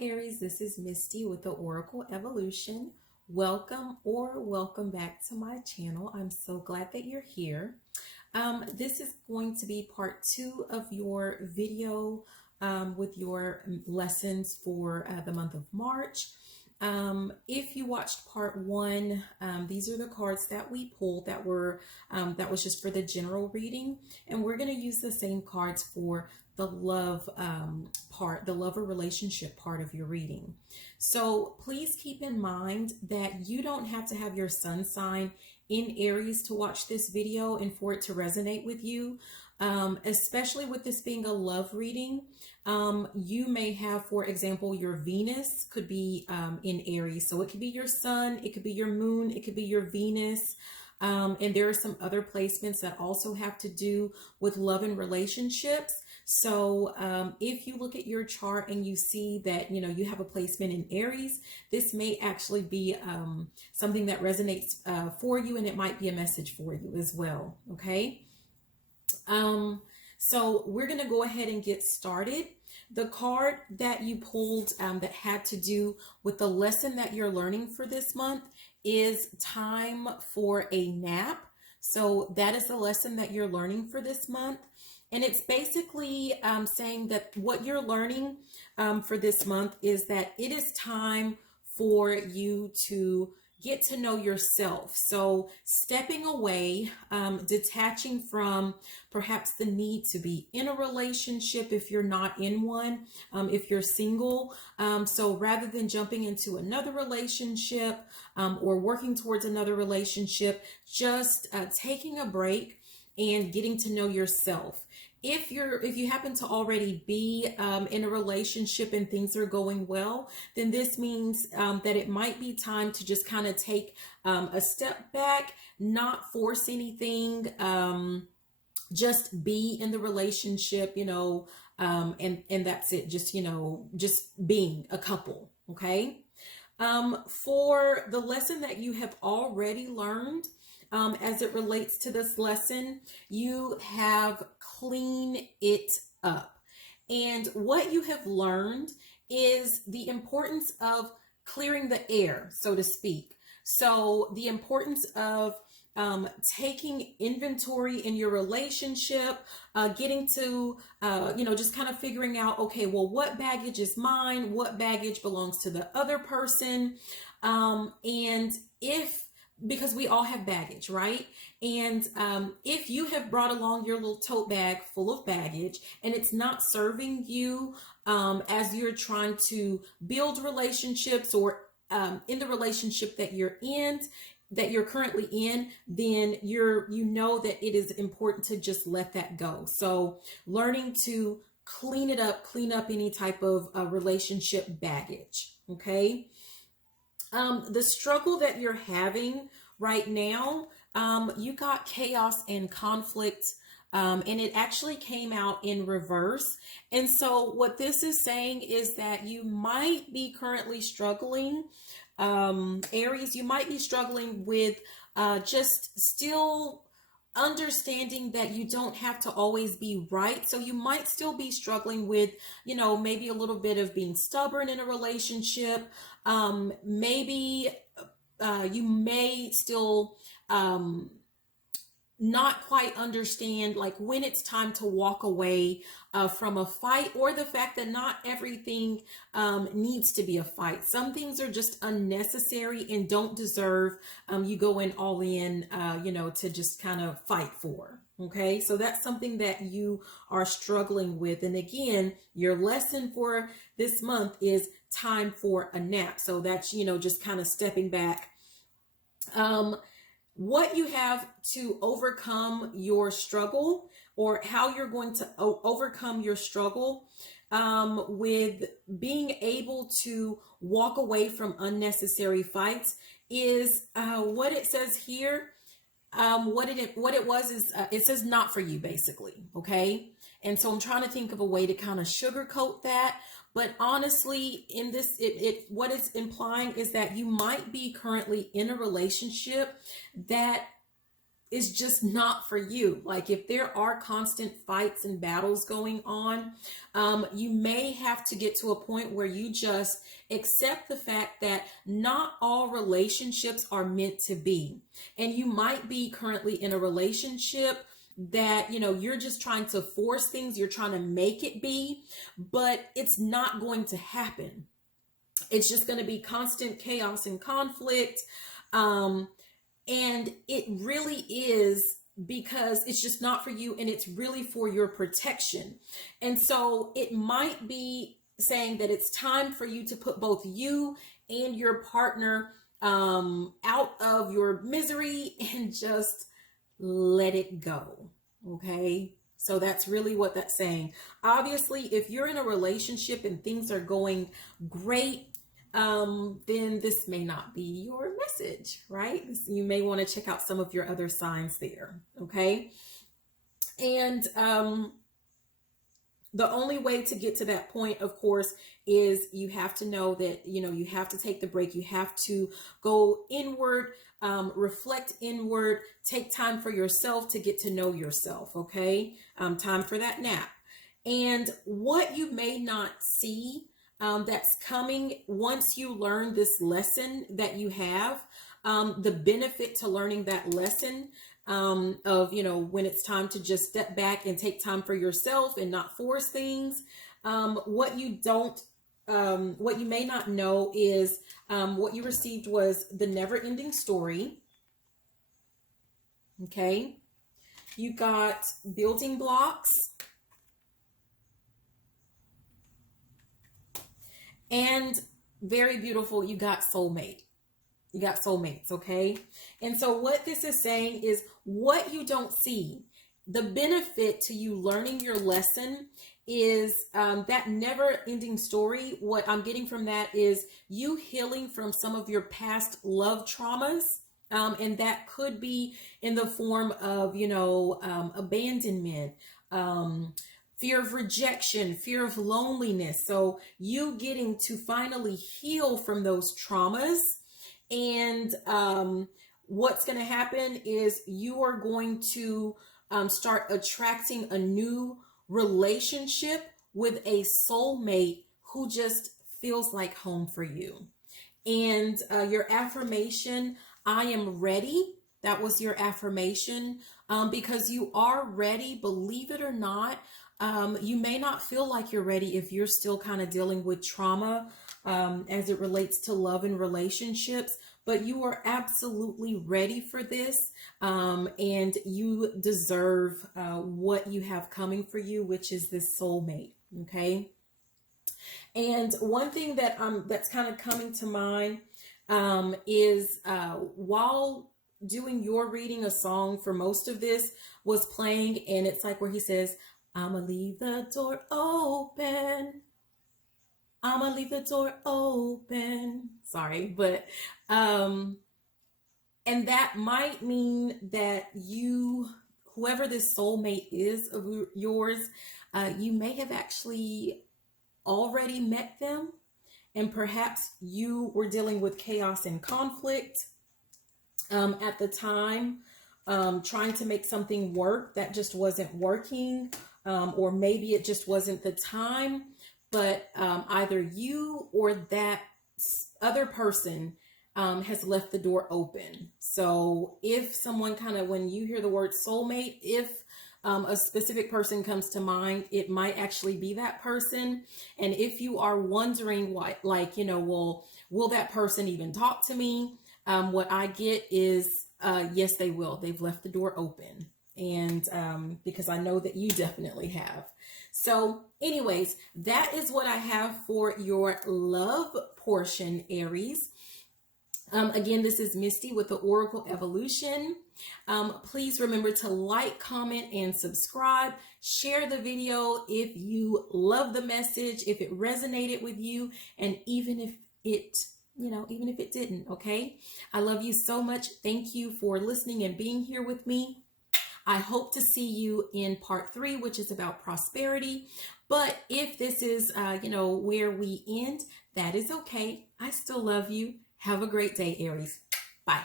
Aries, this is Misty with the Oracle Evolution. Welcome back to my channel. I'm so glad that you're here. This is going to be part 2 of your video with your lessons for the month of March. If you watched part 1, these are the cards that we pulled that was just for the general reading, and we're going to use the same cards for the love part, the lover relationship part of your reading. So please keep in mind that you don't have to have your sun sign in Aries to watch this video and for it to resonate with you. Especially with this being a love reading, you may have, for example, your Venus could be in Aries. So it could be your sun, it could be your moon, it could be your Venus. And there are some other placements that also have to do with love and relationships. So if you look at your chart and you see that, you have a placement in Aries, this may actually be something that resonates for you, and it might be a message for you as well. Okay. So we're going to go ahead and get started. The card that you pulled that had to do with the lesson that you're learning for this month is time for a nap. So that is the lesson that you're learning for this month. And it's basically saying that what you're learning for this month is that it is time for you to get to know yourself. So stepping away, detaching from perhaps the need to be in a relationship if you're not in one, if you're single. So rather than jumping into another relationship or working towards another relationship, just taking a break and getting to know yourself. If you happen to already be in a relationship and things are going well, then this means that it might be time to just kind of take a step back, not force anything, just be in the relationship, and that's it. Just being a couple. Okay. For the lesson that you have already learned, as it relates to this lesson, you have clean it up. And what you have learned is the importance of clearing the air, so to speak. So the importance of taking inventory in your relationship, getting to, just kind of figuring out, okay, well, what baggage is mine? What baggage belongs to the other person? Because we all have baggage, right? And if you have brought along your little tote bag full of baggage and it's not serving you as you're trying to build relationships or in the relationship that you're currently in, then you know that it is important to just let that go. So learning to clean it up, clean up any type of relationship baggage. Okay. The struggle that you're having right now, you got chaos and conflict, and it actually came out in reverse. And so what this is saying is that you might be currently struggling, Aries, you might be struggling with just still understanding that you don't have to always be right. So you might still be struggling with, maybe a little bit of being stubborn in a relationship. Maybe you may still not quite understand like when it's time to walk away from a fight, or the fact that not everything needs to be a fight. Some things are just unnecessary and don't deserve you going all in, to just kind of fight for. Okay, so that's something that you are struggling with. And again, your lesson for this month is time for a nap. So that's, just kind of stepping back. What you have to overcome your struggle, or how you're going to overcome your struggle with being able to walk away from unnecessary fights, is what it says here. What it was is it says not for you, basically. Okay. And so I'm trying to think of a way to kind of sugarcoat that. But honestly, in this, what it's implying is that you might be currently in a relationship that is just not for you. Like if there are constant fights and battles going on, you may have to get to a point where you just accept the fact that not all relationships are meant to be. And you might be currently in a relationship that, you know, you're just trying to force things, you're trying to make it be, but it's not going to happen. It's just going to be constant chaos and conflict. And it really is because it's just not for you, and it's really for your protection. And so it might be saying that it's time for you to put both you and your partner out of your misery and just let it go. Okay. So that's really what that's saying. Obviously, if you're in a relationship and things are going great, then this may not be your message, right? You may want to check out some of your other signs there. Okay. And, the only way to get to that point, of course, is you have to know that, you know, you have to take the break. You have to go inward, reflect inward, take time for yourself to get to know yourself. Okay. Time for that nap. And what you may not see, that's coming once you learn this lesson that you have, the benefit to learning that lesson, of, you know, when it's time to just step back and take time for yourself and not force things. What you may not know is, what you received was the never-ending story. Okay. You got building blocks. And very beautiful, you got soulmate. You got soulmates, okay? And so what this is saying is what you don't see, the benefit to you learning your lesson is that never-ending story. What I'm getting from that is you healing from some of your past love traumas. And that could be in the form of, you know, abandonment, fear of rejection, fear of loneliness. So you getting to finally heal from those traumas. And what's going to happen is you are going to start attracting a new relationship with a soulmate who just feels like home for you. And your affirmation, I am ready. That was your affirmation, because you are ready, believe it or not. You may not feel like you're ready if you're still kind of dealing with trauma as it relates to love and relationships, but you are absolutely ready for this, and you deserve what you have coming for you, which is this soulmate. Okay. And one thing that that's kind of coming to mind is while doing your reading, a song for most of this was playing, and it's like where he says, "I'ma leave the door open. I'ma leave the door open." Sorry, but and that might mean that you, whoever this soulmate is of yours, you may have actually already met them, and perhaps you were dealing with chaos and conflict at the time, trying to make something work that just wasn't working, or maybe it just wasn't the time. But either you or that other person has left the door open. So if someone kind of, when you hear the word soulmate, if a specific person comes to mind, it might actually be that person. And if you are wondering what, like, you know, will that person even talk to me? What I get is, yes, they will. They've left the door open. And because I know that you definitely have. So anyways, that is what I have for your love portion, Aries. Again, this is Misty with the Oracle Evolution. Please remember to like, comment, and subscribe. Share the video if you love the message, if it resonated with you, and even if it, you know, even if it didn't, okay? I love you so much. Thank you for listening and being here with me. I hope to see you in part 3, which is about prosperity. But if this is, you know, where we end, that is okay. I still love you. Have a great day, Aries. Bye.